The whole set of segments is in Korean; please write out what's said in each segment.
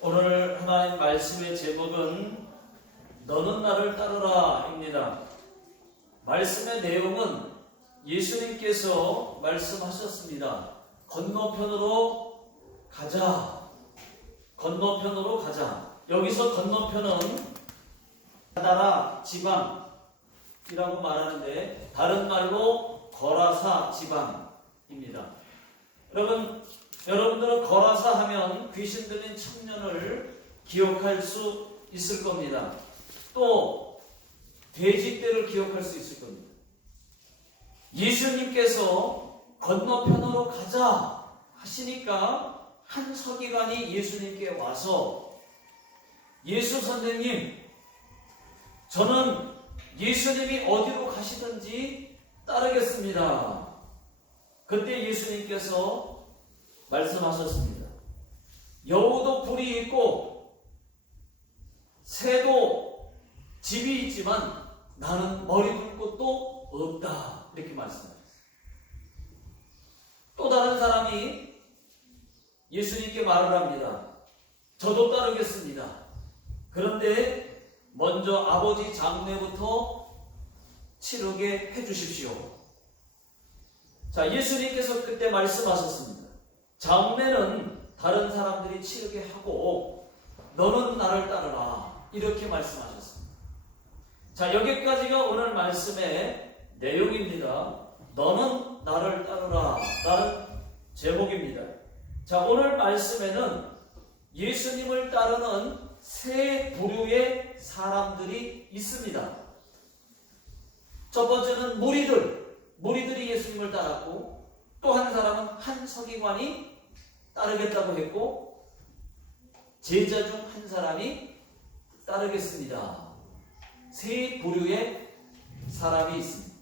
오늘 하나님 말씀의 제목은 너는 나를 따르라 입니다. 말씀의 내용은 예수님께서 말씀하셨습니다. 건너편으로 가자. 건너편으로 가자. 여기서 건너편은 가다라 지방이라고 말하는데 다른 말로 거라사 지방입니다. 여러분들은 거라사 하면 귀신 들린 청년을 기억할 수 있을 겁니다. 또 돼지떼를 기억할 수 있을 겁니다. 예수님께서 건너편으로 가자 하시니까 한 서기관이 예수님께 와서 예수 선생님, 저는 예수님이 어디로 가시든지 따르겠습니다. 그때 예수님께서 말씀하셨습니다. 여우도 굴이 있고 새도 집이 있지만 나는 머리 둘 곳도 없다. 이렇게 말씀하셨어요. 또 다른 사람이 예수님께 말을 합니다. 저도 따르겠습니다. 그런데 먼저 아버지 장례부터 치르게 해주십시오. 자, 예수님께서 그때 말씀하셨습니다. 장례는 다른 사람들이 치르게 하고 너는 나를 따르라. 이렇게 말씀하셨습니다. 자, 여기까지가 오늘 말씀의 내용입니다. 너는 나를 따르라. 라는 제목입니다. 자, 오늘 말씀에는 예수님을 따르는 세 부류의 사람들이 있습니다. 첫 번째는 무리들이 예수님을 따랐고, 또 한 사람은 한 서기관이 따르겠다고 했고, 제자 중 한 사람이 따르겠습니다. 세 부류의 사람이 있습니다.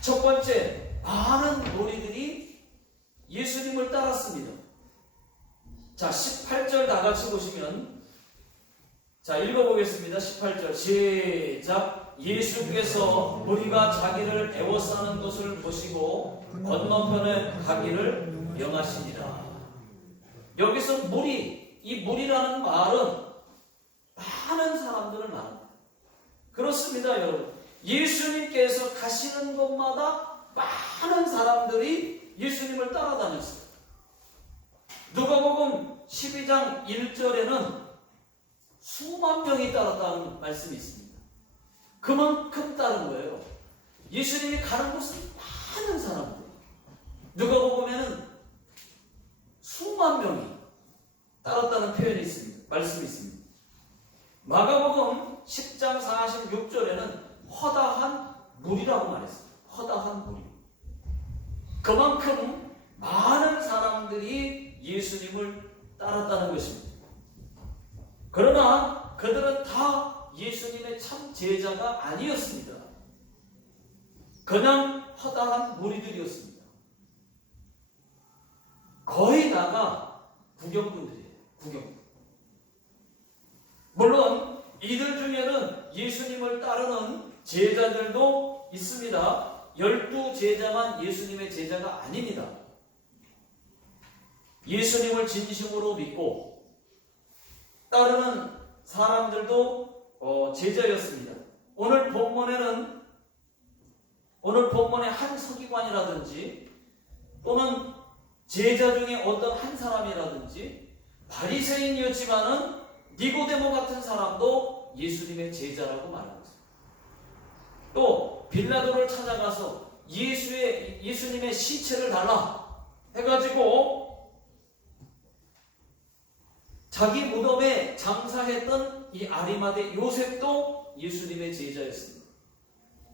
첫 번째, 많은 무리들이 예수님을 따랐습니다. 자, 18절 다 같이 보시면, 자, 읽어보겠습니다. 18절 시작. 예수께서 무리가 자기를 애워싸는 것을 보시고 건너편에 가기를 명하시니라. 여기서 이 무리라는 말은 많은 사람들을 말합니다. 그렇습니다, 여러분. 예수님께서 가시는 곳마다 많은 사람들이 예수님을 따라다녔어요. 누가복음 12장 1절에는 수만 명이 따랐다는 말씀이 있습니다. 그만큼 따른 거예요. 예수님이 가는 곳은 많은 사람들. 누가복음에는 수만 명이 따랐다는 표현이 있습니다. 말씀이 있습니다. 마가복음 10장 46절에는 허다한 무리라고 말했습니다. 허다한 무리. 그만큼 많은 사람들이 예수님을 따랐다는 것입니다. 그러나 그들은 다 예수님의 참 제자가 아니었습니다. 그냥 허다한 무리들이었습니다. 거의 다가 구경꾼들이에요. 구경꾼. 물론 이들 중에는 예수님을 따르는 제자들도 있습니다. 12제자만 예수님의 제자가 아닙니다. 예수님을 진심으로 믿고 따르는 사람들도 제자였습니다. 오늘 본문에 한 서기관이라든지 또는 제자 중에 어떤 한 사람이라든지 바리새인이었지만은 니고데모 같은 사람도 예수님의 제자라고 말하고 있습니다. 또 빌라도를 찾아가서 예수님의 시체를 달라 해가지고 자기 무덤에 장사했던 이 아리마대 요셉도 예수님의 제자였습니다.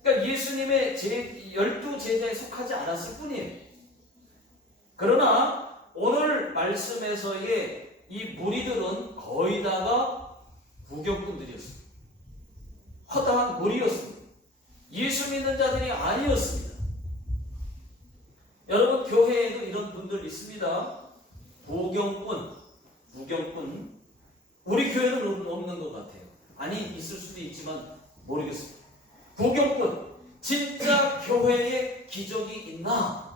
그러니까 예수님의 12제자에 속하지 않았을 뿐이에요. 그러나 오늘 말씀에서의 이 무리들은 거의 다가 구경꾼들이었습니다. 허다한 무리였습니다. 예수 믿는 자들이 아니었습니다. 여러분, 교회에도 이런 분들 있습니다. 구경꾼. 우리 교회는 없는 것 같아요. 아니, 있을 수도 있지만 모르겠습니다. 구경꾼. 진짜 교회에 기적이 있나?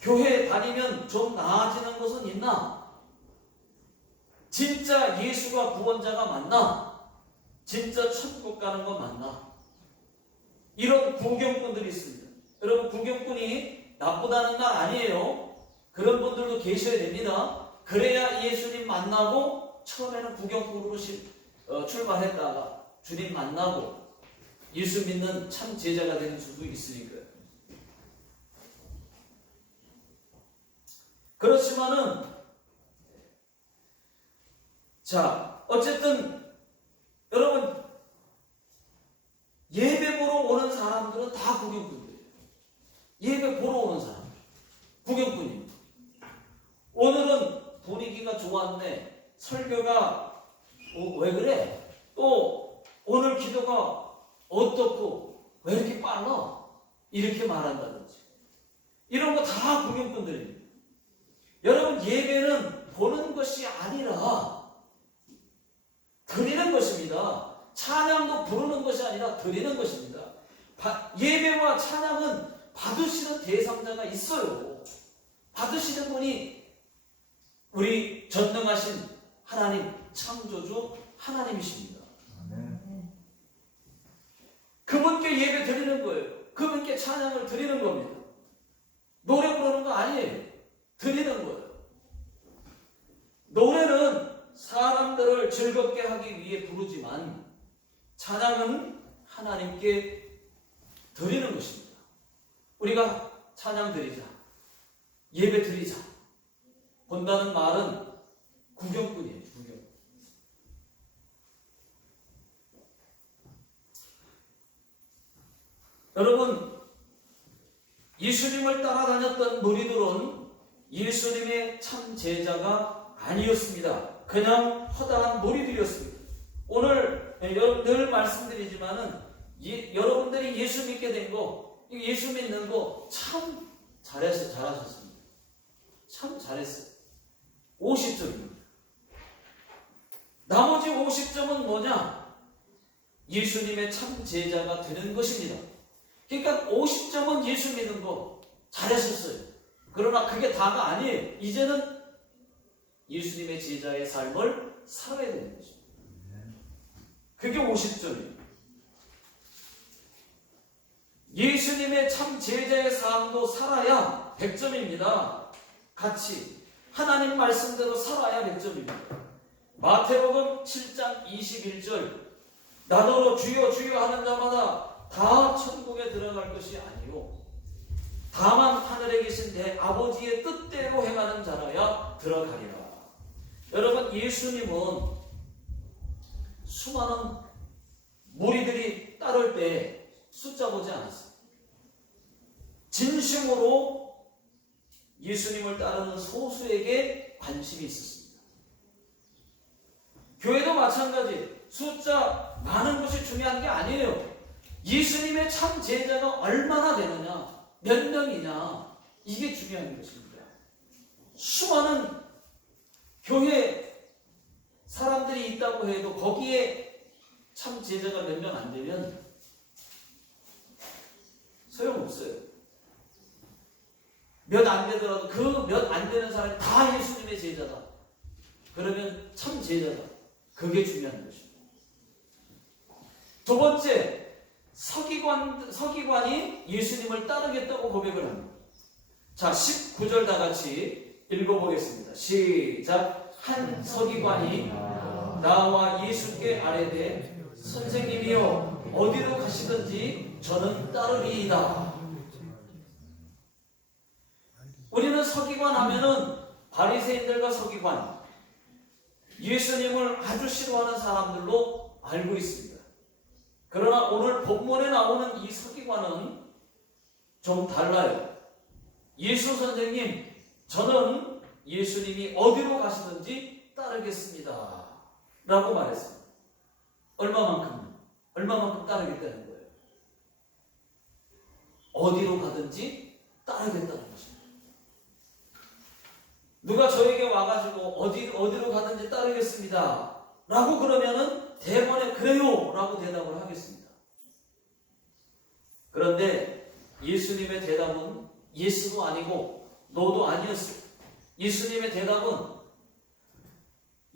교회 다니면 좀 나아지는 것은 있나? 진짜 예수가 구원자가 맞나? 진짜 천국 가는 거 맞나? 이런 구경꾼들이 있습니다. 여러분, 구경꾼이 나쁘다는 말 아니에요. 그런 분들도 계셔야 됩니다. 그래야 예수님 만나고 처음에는 구경꾼으로 출발했다가 주님 만나고 예수 믿는 참 제자가 되는 수도 있으니까요. 그렇지만은 자, 어쨌든 여러분, 예배 보러 오는 사람들은 다 구경꾼들이에요. 예배 보러 오는 사람 구경꾼입니다. 오늘은 분위기가 좋았네, 설교가 왜 그래, 또 오늘 기도가 어떻고 왜 이렇게 빨라, 이렇게 말한다든지, 이런 거 다 구경꾼들입니다. 여러분, 예배는 보는 것이 아니라 드리는 것입니다. 찬양도 부르는 것이 아니라 드리는 것입니다. 예배와 찬양은 받으시는 대상자가 있어요. 받으시는 분이 우리 전능하신 하나님, 창조주 하나님이십니다. 그분께 예배 드리는 거예요. 그분께 찬양을 드리는 겁니다. 노래 부르는 거 아니에요. 드리는 거예요. 노래는 사람들을 즐겁게 하기 위해 부르지만 찬양은 하나님께 드리는 것입니다. 우리가 찬양 드리자, 예배 드리자 본다는 말은 구경꾼이에요. 구경. 여러분, 예수님을 따라다녔던 무리들은 예수님의 참 제자가 아니었습니다. 그냥 허다한 무리들이었습니다. 오늘 늘 말씀드리지만은 여러분들이 예수 믿게 된 거, 예수 믿는 거 참 잘하셨습니다. 참 잘했어요. 50점입니다. 나머지 50점은 뭐냐? 예수님의 참 제자가 되는 것입니다. 그러니까 50점은 예수 믿는 거 잘하셨어요. 그러나 그게 다가 아니에요. 이제는 예수님의 제자의 삶을 살아야 되는 것입니다. 그게 50점이에요. 예수님의 참 제자의 삶도 살아야 100점입니다. 같이 하나님 말씀대로 살아야 100점입니다. 마태복음 7장 21절, 나더러 주여 주여 하는 자마다 다 천국에 들어갈 것이 아니요 다만 하늘에 계신 내 아버지의 뜻대로 행하는 자라야 들어가리라. 여러분, 예수님은 수많은 무리들이 따를 때 숫자 보지 않았어요. 진심으로 예수님을 따르는 소수에게 관심이 있었습니다. 교회도 마찬가지, 숫자 많은 것이 중요한 게 아니에요. 예수님의 참 제자가 얼마나 되느냐, 몇 명이냐, 이게 중요한 것입니다. 수많은 교회 사람들이 있다고 해도 거기에 참 제자가 몇 명 안 되면 소용없어요. 몇 안 되더라도 그 몇 안 되는 사람이 다 예수님의 제자다. 그러면 참 제자다. 그게 중요한 것입니다. 두 번째, 서기관이 예수님을 따르겠다고 고백을 합니다. 자, 19절 다 같이 읽어보겠습니다. 시작. 한 서기관이 나와 예수께 아뢰되 선생님이여 어디로 가시든지 저는 따르리이다. 우리는 서기관 하면은 바리새인들과 서기관, 예수님을 아주 싫어하는 사람들로 알고 있습니다. 그러나 오늘 본문에 나오는 이 서기관은 좀 달라요. 예수 선생님, 저는 예수님이 어디로 가시든지 따르겠습니다 라고 말했습니다. 얼마만큼 따르겠다는 거예요? 어디로 가든지 따르겠다는 것입니다. 누가 저에게 와가지고 어디로 가든지 따르겠습니다 라고 그러면은 대번에 그래요 라고 대답을 하겠습니다. 그런데 예수님의 대답은 예스도 아니고 노도 아니었어요. 예수님의 대답은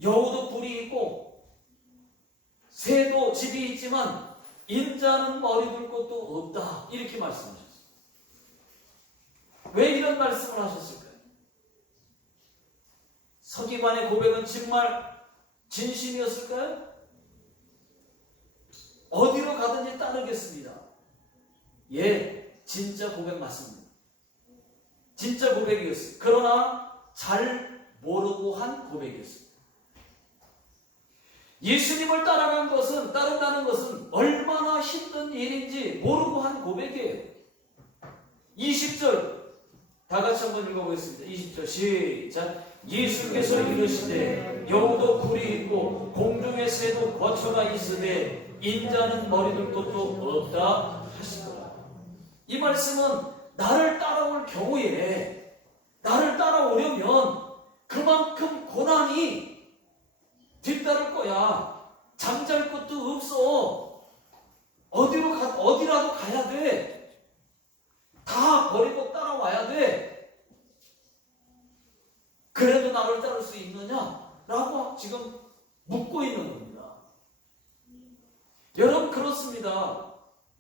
여우도 굴이 있고 새도 집이 있지만 인자는 머리 둘 곳도 없다. 이렇게 말씀하셨어요. 왜 이런 말씀을 하셨을까요? 서기관의 고백은 정말 진심이었을까요? 어디로 가든지 따르겠습니다. 예, 진짜 고백 맞습니다. 진짜 고백이었어요. 그러나 잘 모르고 한 고백이었습니다. 예수님을 따른다는 것은 얼마나 힘든 일인지 모르고 한 고백이에요. 20절 다 같이 한번 읽어보겠습니다. 20절 시작. 예수께서 이르시되 여우도 굴이 있고 공중의 새도 거처가 있으되 인자는 머리 둘 곳도 없다 하시더라. 이 말씀은 나를 따라올 경우에, 나를 따라오려면 그만큼 고난이 뒤따를 거야. 잠잘 곳도 없어. 어디라도 가야 돼. 다 버리고 따라와야 돼. 그래도 나를 따를 수 있느냐? 라고 지금 묻고 있는 겁니다. 여러분, 그렇습니다.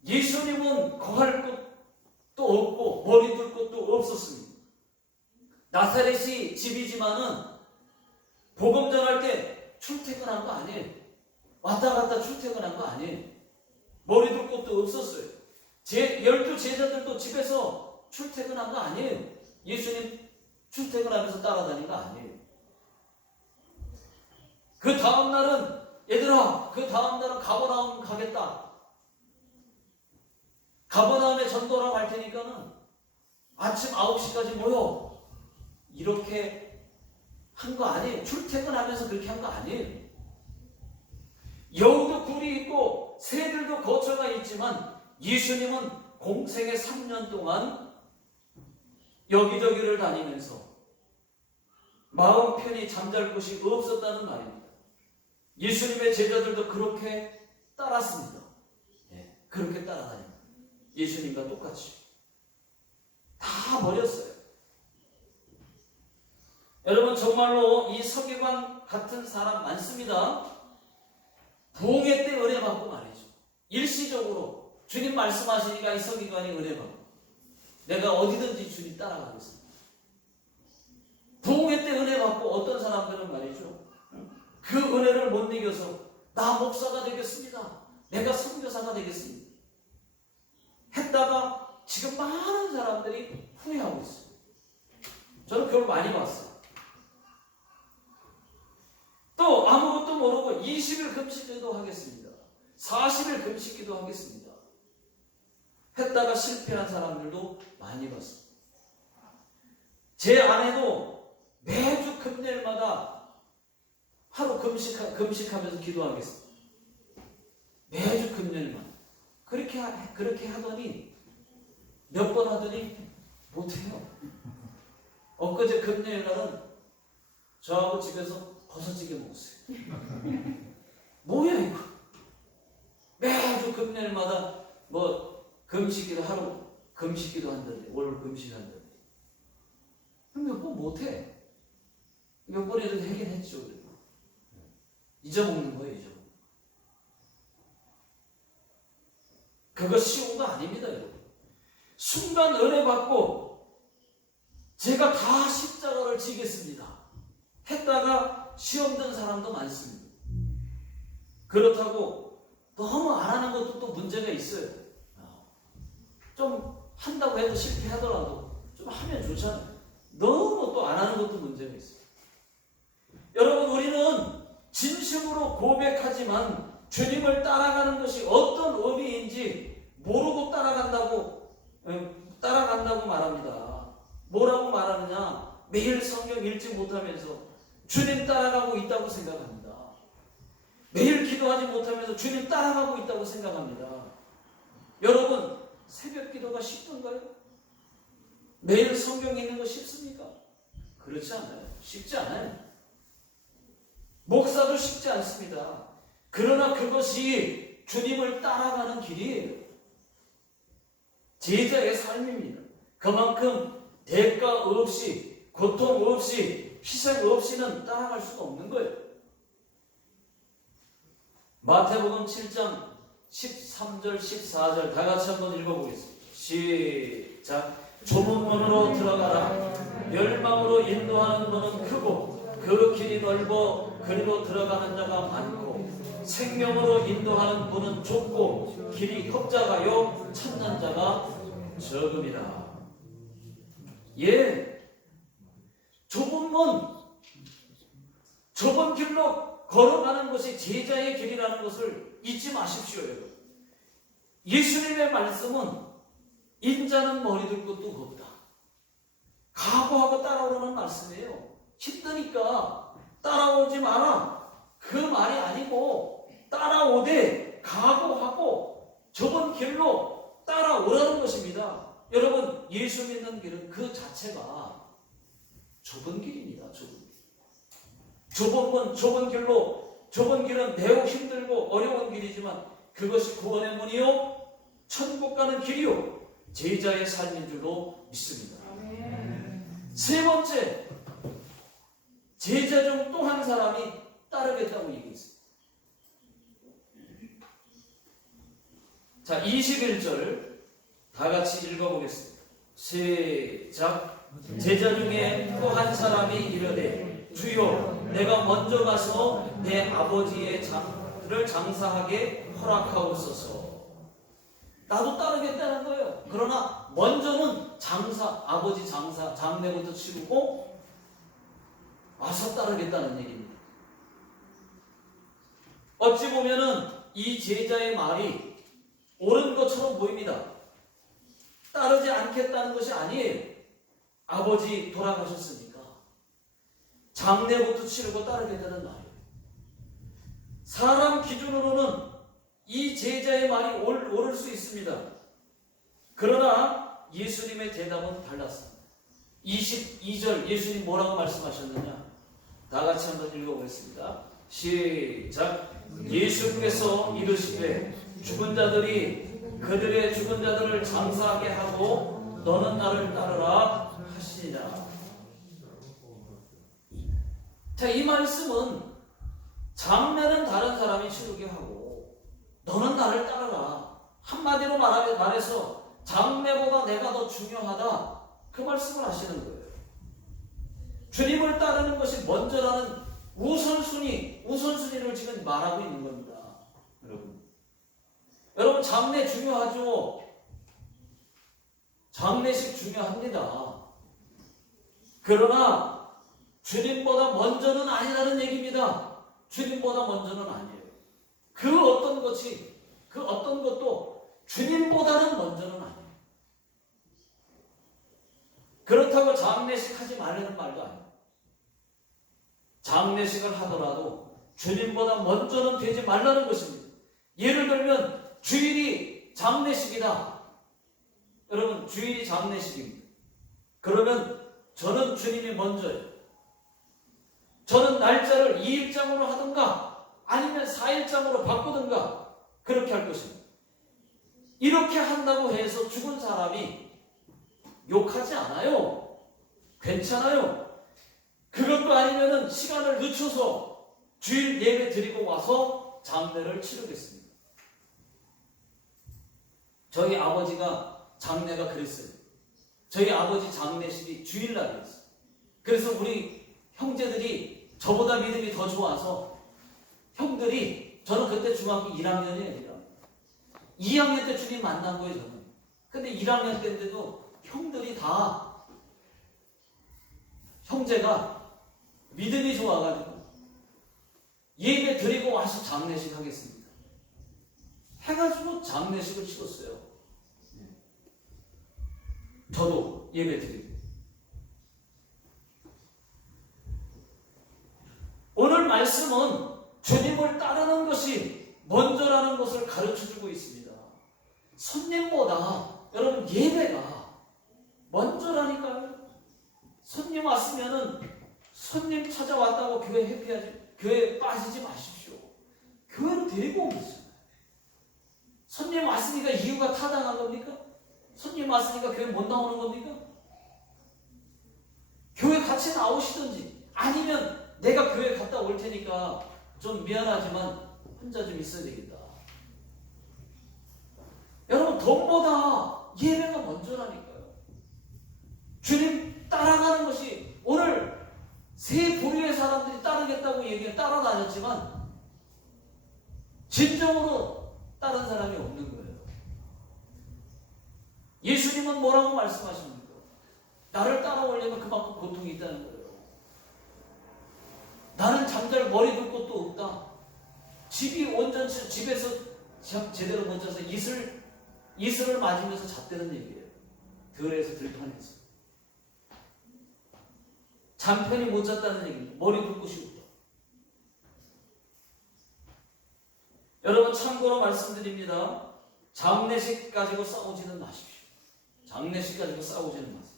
예수님은 거할 곳도 없고 머리 둘 곳도 없었습니다. 나사렛이 집이지만은 복음 전할 때 출퇴근한 거 아니에요. 왔다 갔다 출퇴근한 거 아니에요. 머리 둘 곳도 없었어요. 12 제자들도 집에서 출퇴근한 거 아니에요. 예수님 출퇴근하면서 따라다닌 거 아니에요. 그 다음날은 얘들아, 그 다음날은 가버나움 가겠다. 가버나움에 전도하러 갈 테니까는 아침 9시까지 모여. 이렇게 한 거 아니에요. 출퇴근하면서 그렇게 한 거 아니에요. 여우도 굴이 있고 새들도 거처가 있지만 예수님은 공생의 3년 동안 여기저기를 다니면서 마음 편히 잠잘 곳이 없었다는 말입니다. 예수님의 제자들도 그렇게 따랐습니다. 네, 그렇게 따라다닙니다. 예수님과 똑같이 다 버렸어요. 여러분, 정말로 이 서기관 같은 사람 많습니다. 부흥회 때 은혜 받고 말이죠. 일시적으로 주님 말씀하시니까 이 서기관이 은혜 받고 내가 어디든지 주님 따라가겠습니다. 부흥회 때 은혜 받고 어떤 사람들은 말이죠, 그 은혜를 못 이겨서 나 목사가 되겠습니다. 내가 선교사가 되겠습니다. 했다가 지금 많은 사람들이 후회하고 있어요. 저는 그걸 많이 봤어요. 또 아무것도 모르고 20일 금식기도 하겠습니다. 40일 금식기도 하겠습니다. 했다가 실패한 사람들도 많이 봤습니다. 제 아내도 매주 금요일마다 하루 금식하면서 기도하겠습니다. 매주 금요일만. 그렇게 하더니 몇 번 하더니 못해요. 엊그제 금요일 날은 저하고 집에서 버섯찌개 먹었어요. 뭐야 이거? 매주 금요일마다 금식기도 하루 금식기도 한다는데, 월 금식한다는데 몇 번 못해. 몇 번이라도 하긴 했죠. 잊어먹는 거예요. 잊어먹는. 그거 쉬운 거 아닙니다, 여러분. 순간 은혜 받고 제가 다 십자가를 지겠습니다 했다가 시험 든 사람도 많습니다. 그렇다고 너무 안 하는 것도 또 문제가 있어요. 좀 한다고 해도 실패하더라도 좀 하면 좋잖아요. 너무 또 안 하는 것도 문제가 있어요. 여러분, 우리는 진심으로 고백하지만 주님을 따라가는 것이 어떤 의미인지 모르고 따라간다고 말합니다. 뭐라고 말하느냐? 매일 성경 읽지 못하면서 주님 따라가고 있다고 생각합니다. 매일 기도하지 못하면서 주님 따라가고 있다고 생각합니다. 여러분, 새벽 기도가 쉽던가요? 매일 성경 읽는 거 쉽습니까? 그렇지 않아요. 쉽지 않아요. 목사도 쉽지 않습니다. 그러나 그것이 주님을 따라가는 길이에요. 제자의 삶입니다. 그만큼 대가 없이, 고통 없이, 희생 없이는 따라갈 수가 없는 거예요. 마태복음 7장 13절 14절 다 같이 한번 읽어보겠습니다. 시작. 좁은 문으로 들어가라. 멸망으로 인도하는 문은 크고 그 길이 넓어 그리로 들어가는 자가 많고 생명으로 인도하는 문은 좁고 길이 협작하여 찾는 자가 적음이라. 예, 좁은 문, 좁은 길로 걸어가는 것이 제자의 길이라는 것을 잊지 마십시오, 여러분. 예수님의 말씀은 인자는 머리 들 것도 없다. 각오하고 따라오라는 말씀이에요. 힘드니까 따라오지 마라. 그 말이 아니고 따라오되 각오하고 좁은 길로 따라오라는 것입니다. 여러분, 예수 믿는 길은 그 자체가 좁은 길입니다. 좁은 문, 좁은 길로, 좁은 길은 매우 힘들고 어려운 길이지만 그것이 구원의 문이요 천국 가는 길이요 제자의 삶인 줄로 믿습니다. 세 번째, 제자 중 또 한 사람이 따르겠다고 얘기했습니다. 자, 21절 다 같이 읽어보겠습니다. 시작. 제자 중에 또 한 사람이 이르되 주여 내가 먼저 가서 내 아버지의 장을 장사하게 허락하옵소서. 나도 따르겠다는 거예요. 그러나 먼저는 아버지 장사, 장례부터 치르고 와서 따르겠다는 얘기입니다. 어찌 보면은 이 제자의 말이 옳은 것처럼 보입니다. 따르지 않겠다는 것이 아니에요. 아버지 돌아가셨으니까 장례부터 치르고 따르겠다는 말이에요. 사람 기준으로는 이 제자의 말이 옳을 수 있습니다. 그러나 예수님의 대답은 달랐습니다. 22절 예수님 뭐라고 말씀하셨느냐? 다 같이 한번 읽어보겠습니다. 시작. 예수께서 이르시되 죽은 자들이 그들의 죽은 자들을 장사하게 하고 너는 나를 따르라 하시니라. 자, 이 말씀은 장례는 다른 사람이 치르게 하고 너는 나를 따르라. 한마디로 말해서 장례보다 내가 더 중요하다. 그 말씀을 하시는 거예요. 주님을 따르는 것이 먼저라는 우선순위를 지금 말하고 있는 겁니다. 여러분 장례 중요하죠? 장례식 중요합니다. 그러나 주님보다 먼저는 아니라는 얘기입니다. 주님보다 먼저는 아니에요. 그 어떤 것도 주님보다는 먼저는 아니에요. 그렇다고 장례식 하지 말라는 말도 아니에요. 장례식을 하더라도 주님보다 먼저는 되지 말라는 것입니다. 예를 들면 주일이 장례식이다. 여러분, 주일이 장례식입니다. 그러면 저는 주님이 먼저예요. 저는 날짜를 2일장으로 하든가 아니면 4일장으로 바꾸든가 그렇게 할 것입니다. 이렇게 한다고 해서 죽은 사람이 욕하지 않아요. 괜찮아요. 그것도 아니면은 시간을 늦춰서 주일 예배 드리고 와서 장례를 치르겠습니다. 저희 아버지가 장례가 그랬어요. 저희 아버지 장례식이 주일날이었어요. 그래서 우리 형제들이 저보다 믿음이 더 좋아서 형들이, 저는 그때 중학교 1학년이에요. 2학년 때 주님 만난 거예요, 저는. 근데 1학년 때인데도 형들이 다, 형제가 믿음이 좋아가지고 예배 드리고 와서 장례식 하겠습니다. 해가지고 장례식을 치렀어요. 저도 예배 드리고. 오늘 말씀은 주님을 따르는 것이 먼저라는 것을 가르쳐주고 있습니다. 손님보다 여러분 예배가 먼저라니까요. 손님 왔으면은 손님 찾아왔다고 교회 회피하지, 교회에 빠지지 마십시오. 교회로 데리고 오겠어요. 손님 왔으니까 이유가 타당한 겁니까? 손님 왔으니까 교회 못 나오는 겁니까? 교회 같이 나오시든지 아니면 내가 교회 갔다 올 테니까 좀 미안하지만 혼자 좀 있어야 되겠다. 여러분, 돈보다 예배가 먼저라니까요. 주님 따라가는 것이, 오늘 세 부류의 사람들이 따르겠다고 얘기해 따라다녔지만 진정으로 다른 사람이 없는 거예요. 예수님은 뭐라고 말씀하십니까? 나를 따라오려면 그만큼 고통이 있다는 거예요. 나는 잠잘 머리 둘 곳도 없다. 집이 온전치, 집에서 제대로 못 자서 이슬을 맞으면서 잤다는 얘기예요. 들에서 들판에서. 잠편이 못 잤다는 얘기입니다. 머리 둘 곳이 없다. 여러분, 참고로 말씀드립니다. 장례식 가지고 싸우지는 마십시오. 장례식 가지고 싸우지는 마세요.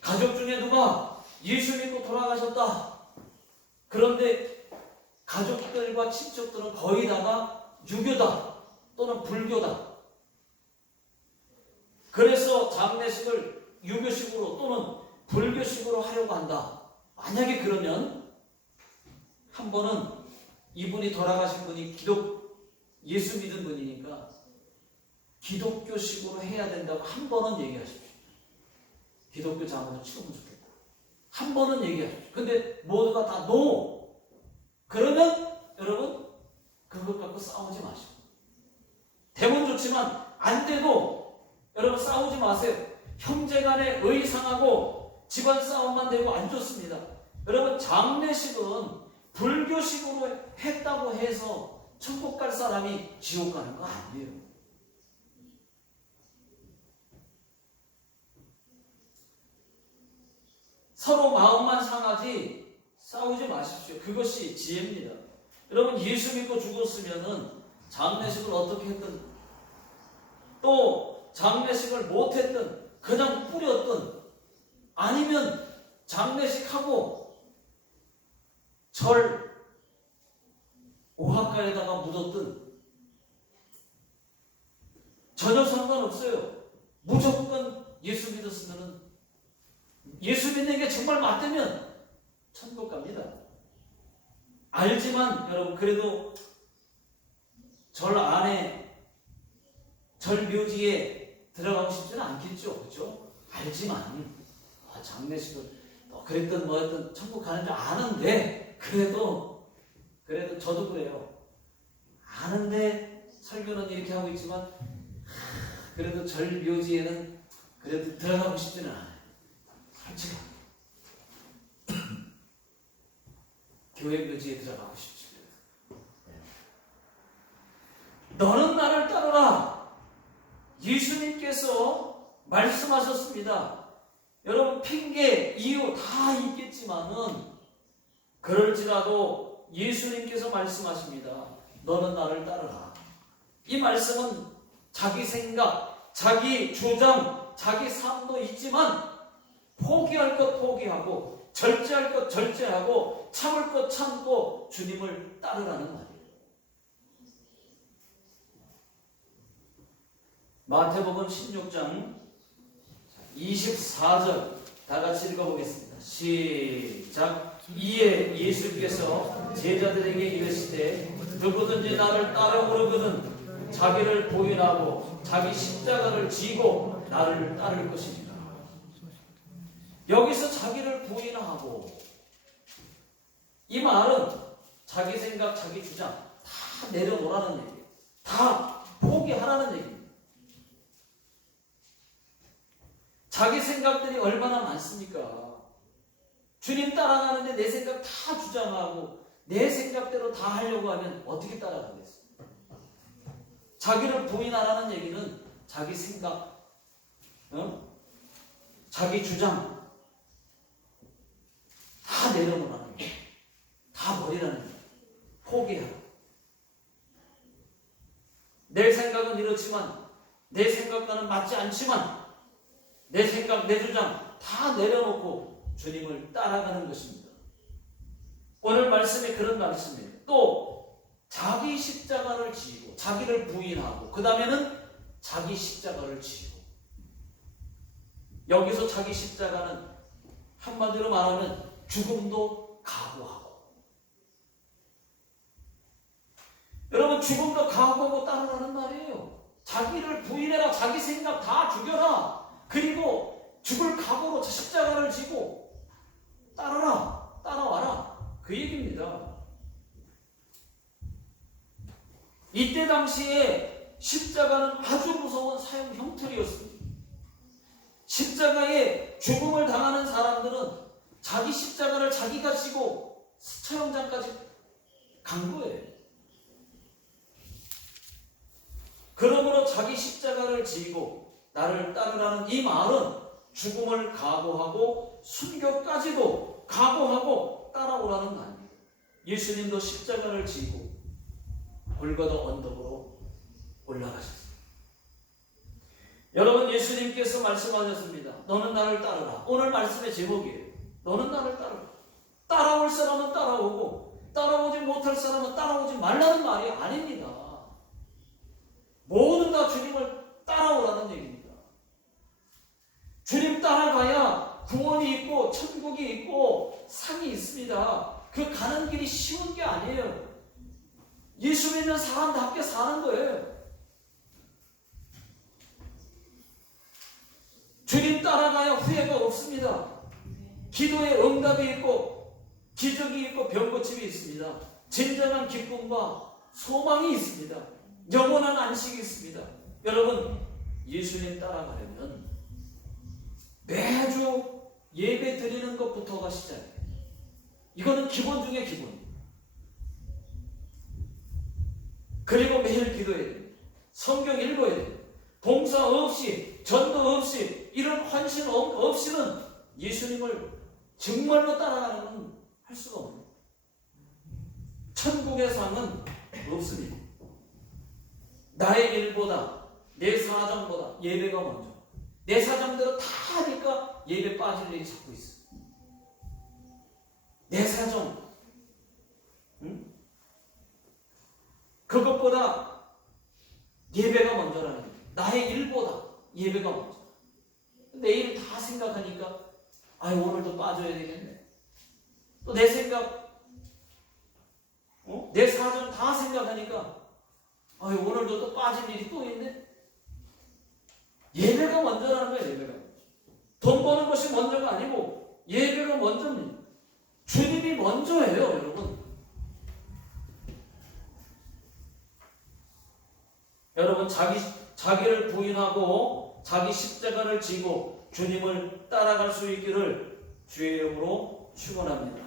가족 중에 누가 예수 믿고 돌아가셨다. 그런데 가족들과 친척들은 거의 다가 유교다 또는 불교다. 그래서 장례식을 유교식으로 또는 불교식으로 하려고 한다. 만약에 그러면 한 번은 이분이 돌아가신 분이 예수 믿은 분이니까 기독교식으로 해야 된다고 한 번은 얘기하십시오. 기독교 자문을 치우면 좋겠다. 한 번은 얘기하십시오. 근데 모두가 다 노! 그러면 여러분, 그것 갖고 싸우지 마시고. 되면 좋지만 안 돼도 여러분 싸우지 마세요. 형제간에 의상하고 집안 싸움만 되고 안 좋습니다. 여러분, 장례식은 불교식으로 했다고 해서 천국 갈 사람이 지옥 가는 거 아니에요. 서로 마음만 상하지 싸우지 마십시오. 그것이 지혜입니다. 여러분, 예수 믿고 죽었으면은 장례식을 어떻게 했든, 또 장례식을 못했든, 그냥 뿌렸든, 아니면 장례식하고 절 오합가에다가 묻었든 전혀 상관없어요. 무조건 예수 믿었으면은, 예수 믿는 게 정말 맞다면 천국 갑니다. 알지만 여러분, 그래도 절 안에, 절 묘지에 들어가고 싶지는 않겠죠. 그렇죠? 알지만 장례식을 그랬든 뭐였든 천국 가는 줄 아는데, 그래도 저도 그래요. 아는데 설교는 이렇게 하고 있지만 그래도 절 묘지에는 그래도 들어가고 싶지는 않아요. 솔직히 교회 묘지에 들어가고 싶지. 너는 나를 따르라. 예수님께서 말씀하셨습니다. 여러분, 핑계, 이유 다 있겠지만은 그럴지라도 예수님께서 말씀하십니다. 너는 나를 따르라. 이 말씀은 자기 생각, 자기 주장, 자기 삶도 있지만 포기할 것 포기하고 절제할 것 절제하고 참을 것 참고 주님을 따르라는 말이에요. 마태복음 16장 24절 다 같이 읽어보겠습니다. 시작. 이에 예수께서 제자들에게 이르시되 누구든지 나를 따라 오르거든 자기를 부인하고 자기 십자가를 지고 나를 따를 것입니다. 여기서 자기를 부인하고, 이 말은 자기 생각, 자기 주장 다 내려놓으라는 얘기예요. 다 포기하라는 얘기입니다. 자기 생각들이 얼마나 많습니까? 주님 따라가는데 내 생각 다 주장하고 내 생각대로 다 하려고 하면 어떻게 따라가겠어요? 자기를 부인하라는 얘기는 자기 생각, 자기 주장 다 내려놓으라는 거예요. 다 버리라는 거예요. 포기하라. 내 생각은 이렇지만, 내 생각과는 맞지 않지만, 내 생각, 내 주장 다 내려놓고 주님을 따라가는 것입니다. 오늘 말씀이 그런 말씀이에요. 또 자기 십자가를 지고 자기를 부인하고 그 다음에는 자기 십자가를 지고, 여기서 자기 십자가는 한마디로 말하면 죽음도 각오하고. 여러분, 죽음도 각오하고 따르라는 말이에요. 자기를 부인해라. 자기 생각 다 죽여라. 그리고 죽을 각오로 십자가를 지고 따르라. 따라와라. 그 얘기입니다. 이때 당시에 십자가는 아주 무서운 사형 형틀이었습니다. 십자가에 죽음을 당하는 사람들은 자기 십자가를 자기가 지고 처형장까지 간 거예요. 그러므로 자기 십자가를 지고 나를 따르라는 이 말은 죽음을 각오하고 순교까지도 각오하고 따라오라는 말이에요. 예수님도 십자가를 지고 골고다 언덕으로 올라가셨어요. 여러분, 예수님께서 말씀하셨습니다. 너는 나를 따르라. 오늘 말씀의 제목이에요. 너는 나를 따르라. 따라올 사람은 따라오고 따라오지 못할 사람은 따라오지 말라는 말이 아닙니다. 모든 다 주님을 따라오라는 얘기입니다. 주님 따라가야 구원이 있고 천국이 있고 상이 있습니다. 그 가는 길이 쉬운 게 아니에요. 예수 믿는 사람답게 사는 거예요. 주님 따라가야 후회가 없습니다. 기도에 응답이 있고 기적이 있고 병고침이 있습니다. 진정한 기쁨과 소망이 있습니다. 영원한 안식이 있습니다. 여러분, 예수님 따라가려면 매주 예배 드리는 것부터가 시작이에요. 이거는 기본 중에 기본. 그리고 매일 기도해야 돼요. 성경 읽어야 돼요. 봉사 없이, 전도 없이, 이런 헌신 없이는 예수님을 정말로 따라가는 건 할 수가 없는 거예요. 천국의 상은 없습니다. 나의 일보다, 내 사정보다 예배가 먼저. 내 사정대로 다 하니까 예배 빠질 일이 자꾸 있어요. 내 사정, 응? 그것보다 예배가 먼저라는 거예요. 나의 일보다 예배가 먼저. 내일 다 생각하니까 오늘도 빠져야 되겠네. 또 내 생각, 내 사정 다 생각하니까 오늘도 또 빠질 일이 또 있네. 예배가 먼저라는 거예요. 예배가. 돈 버는 것이 먼저가 아니고 예배가 먼저입니다. 주님이 먼저예요, 여러분. 여러분, 자기를 부인하고 자기 십자가를 지고 주님을 따라갈 수 있기를 주의 이름으로 축원합니다.